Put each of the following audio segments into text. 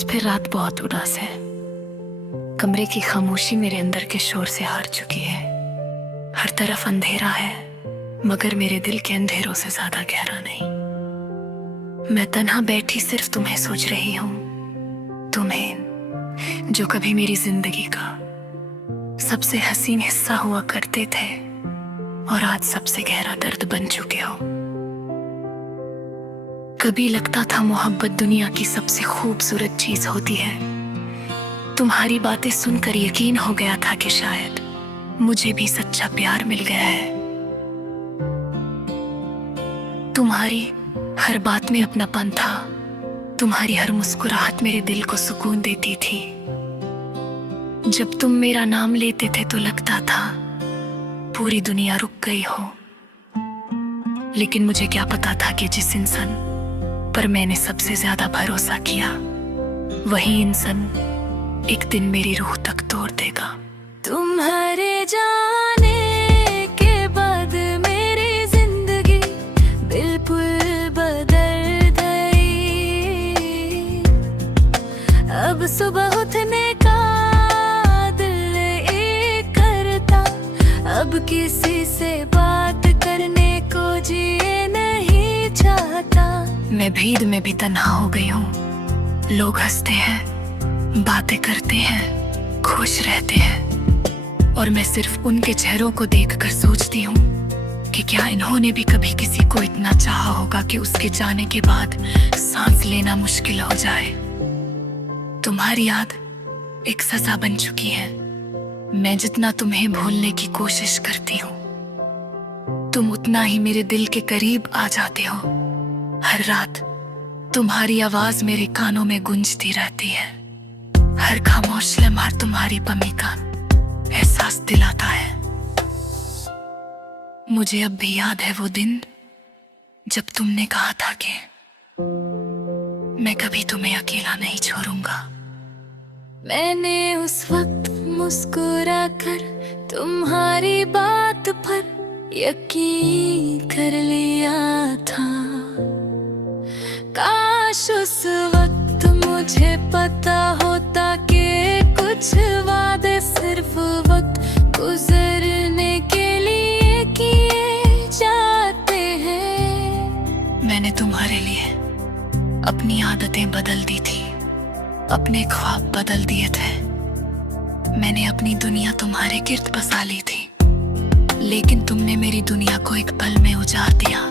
आज फिर रात बहुत उदास है। कमरे की खामोशी मेरे अंदर के शोर से हार चुकी है। हर तरफ अंधेरा है, मगर मेरे दिल के अंधेरों से ज्यादा गहरा नहीं। मैं तन्हा बैठी सिर्फ तुम्हें सोच रही हूँ, तुम्हें जो कभी मेरी जिंदगी का सबसे हसीन हिस्सा हुआ करते थे और आज सबसे गहरा दर्द बन चुके हो। कभी लगता था मोहब्बत दुनिया की सबसे खूबसूरत चीज होती है। तुम्हारी बातें सुनकर यकीन हो गया था कि शायद मुझे भी सच्चा प्यार मिल गया है। तुम्हारी हर बात में अपनापन था, तुम्हारी हर मुस्कुराहट मेरे दिल को सुकून देती थी। जब तुम मेरा नाम लेते थे तो लगता था पूरी दुनिया रुक गई हो। लेकिन मुझे क्या पता था कि जिस इंसान पर मैंने सबसे ज्यादा भरोसा किया, वही इंसान एक दिन मेरी रूह तक तोड़ देगा। तुम्हारे जाने के बाद मेरी जिंदगी बिल्कुल बदल गई। अब सुबह उठने का दिल एक करता, अब किसी से बात करने को जी नहीं चाहता। मैं भीड़ में भी तन्हा हो गई हूँ। लोग हंसते हैं, बातें करते हैं, खुश रहते हैं, और मैं सिर्फ उनके चेहरों को देखकर सोचती हूँ कि क्या इन्होंने भी कभी किसी को इतना चाहा होगा कि उसके जाने के बाद सांस लेना मुश्किल हो जाए। तुम्हारी याद एक सजा बन चुकी है। मैं जितना तुम्हें भूलने की कोशिश करती हूँ, तुम उतना ही मेरे दिल के करीब आ जाते हो। हर रात तुम्हारी आवाज मेरे कानों में गूंजती रहती है। हर खामोश लम्हा तुम्हारी कमी का एहसास दिलाता है। मुझे अब भी याद है वो दिन जब तुमने कहा था कि मैं कभी तुम्हें अकेला नहीं छोड़ूंगा। मैंने उस वक्त मुस्कुरा कर तुम्हारी बात पर यकीन कर लिया था। काश उस वक्त मुझे पता होता कि कुछ वादे सिर्फ वक्त गुजरने के लिए किए जाते हैं। मैंने तुम्हारे लिए अपनी आदतें बदल दी थी, अपने ख्वाब बदल दिए थे। मैंने अपनी दुनिया तुम्हारे गिर्द बसा ली थी, लेकिन तुमने मेरी दुनिया को एक पल में उजाड़ दिया।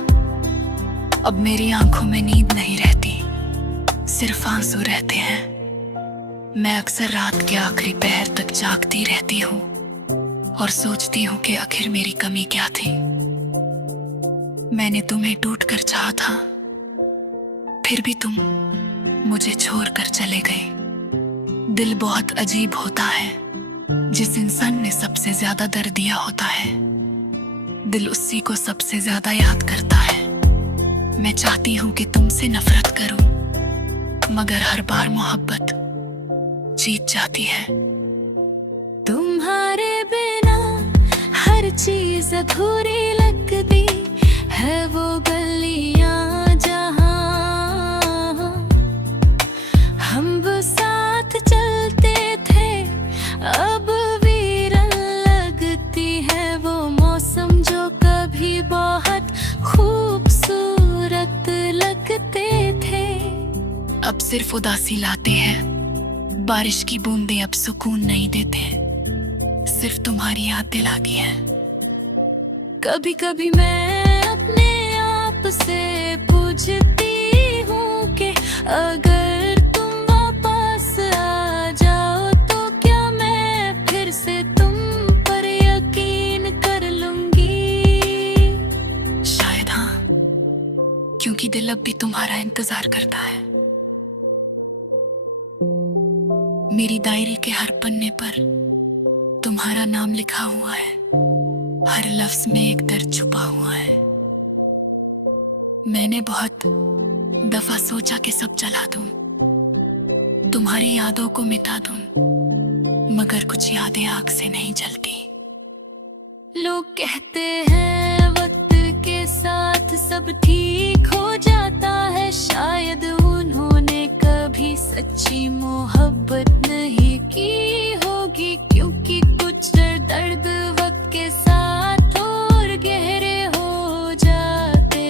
अब मेरी आंखों में नींद नहीं रहती, सिर्फ आंसू रहते हैं। मैं अक्सर रात के आखिरी पहर तक जागती रहती हूँ और सोचती हूँ कि आखिर मेरी कमी क्या थी। मैंने तुम्हें टूटकर चाहा था, फिर भी तुम मुझे छोड़कर चले गए। दिल बहुत अजीब होता है। जिस इंसान ने सबसे ज्यादा दर्द दिया होता है, दिल उसी को सबसे ज्यादा याद करता है। मैं चाहती हूँ कि तुमसे नफरत करूं, मगर हर बार मोहब्बत जीत जाती है। तुम्हारे बिना हर चीज अधूरी लगती है। वो गलियां जहां हम वो साथ चलते थे, अब वीरन लगती है। वो मौसम जो कभी बहुत खूबसूरत लगते थे, अब सिर्फ उदासी लाते हैं। बारिश की बूंदें अब सुकून नहीं देते, सिर्फ तुम्हारी याद दिलाती है। कभी कभी मैं अपने आप से पूछती हूँ कि अगर तुम वापस आ जाओ तो क्या मैं फिर से तुम पर यकीन कर लूंगी। शायद हाँ, क्योंकि दिल अब भी तुम्हारा इंतजार करता है। मेरी डायरी के हर पन्ने पर तुम्हारा नाम लिखा हुआ है। हर लफ्ज में एक दर्द छुपा हुआ है। मैंने बहुत दफा सोचा कि सब जला दूं, तुम्हारी यादों को मिटा दूं, मगर कुछ यादें आग से नहीं जलती। लोग कहते हैं वक्त के साथ सब ठीक हो जाता है। शायद उन्होंने कभी कभी सच्ची मोहब्बत नहीं की होगी, क्योंकि कुछ दर्द वक्त के साथ और गहरे हो जाते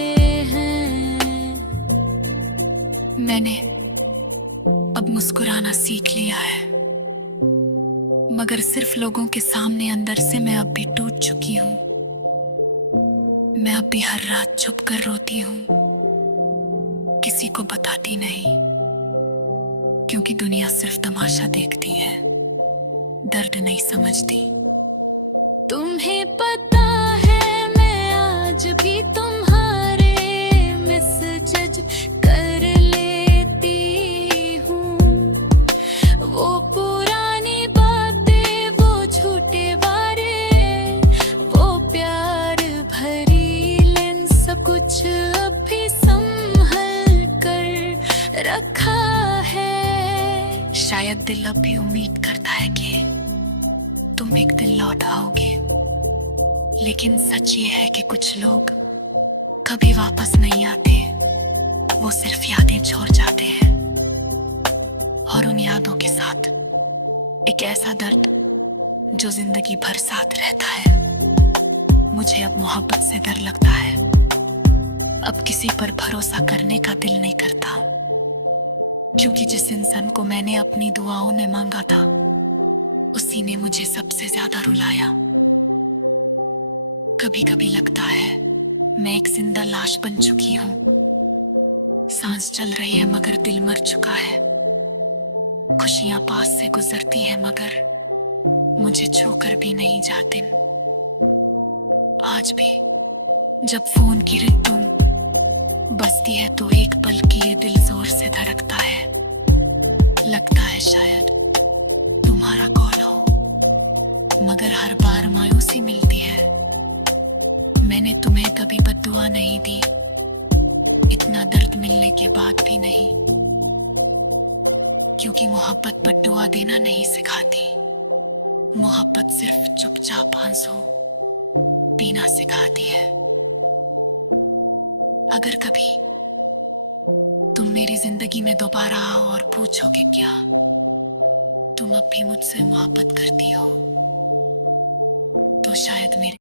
हैं। मैंने अब मुस्कुराना सीख लिया है, मगर सिर्फ लोगों के सामने। अंदर से मैं अब भी टूट चुकी हूँ। मैं अब भी हर रात छुप कर रोती हूँ, किसी को बताती नहीं, क्योंकि दुनिया सिर्फ तमाशा देखती है, दर्द नहीं समझती। तुम्हें पता है मैं आज भी तुम्हारे मैसेज कर लेती हूँ। वो पुरानी बातें, वो झूठे वारे, वो प्यार भरी लेन, सब कुछ अब भी संभल कर रखा है। शायद दिल अब भी उम्मीद करता है कि तुम एक दिन लौट आओगे, लेकिन सच ये है कि कुछ लोग कभी वापस नहीं आते। वो सिर्फ यादें छोड़ जाते हैं, और उन यादों के साथ एक ऐसा दर्द जो जिंदगी भर साथ रहता है। मुझे अब मोहब्बत से डर लगता है। अब किसी पर भरोसा करने का दिल नहीं करता, क्योंकि जिस इंसान को मैंने अपनी दुआओं में मांगा था, उसी ने मुझे सबसे ज्यादा रुलाया। कभी कभी लगता है मैं एक जिंदा लाश बन चुकी हूँ। सांस चल रही है मगर दिल मर चुका है। खुशियां पास से गुजरती हैं मगर मुझे छूकर भी नहीं जाते। आज भी जब फोन की रिंगटोन बजती है तो एक पल के लिए दिल जोर से धड़कता है। लगता है शायद तुम्हारा कॉल हो, मगर हर बार मायूसी मिलती है। मैंने तुम्हें कभी बद्दुआ नहीं दी, इतना दर्द मिलने के बाद भी नहीं, क्योंकि मोहब्बत बद्दुआ देना नहीं सिखाती। मोहब्बत सिर्फ चुपचाप आंसू पीना सिखाती है। अगर कभी तुम मेरी जिंदगी में दोबारा आओ और पूछो कि क्या तुम अब भी मुझसे मोहब्बत करती हो, तो शायद मेरे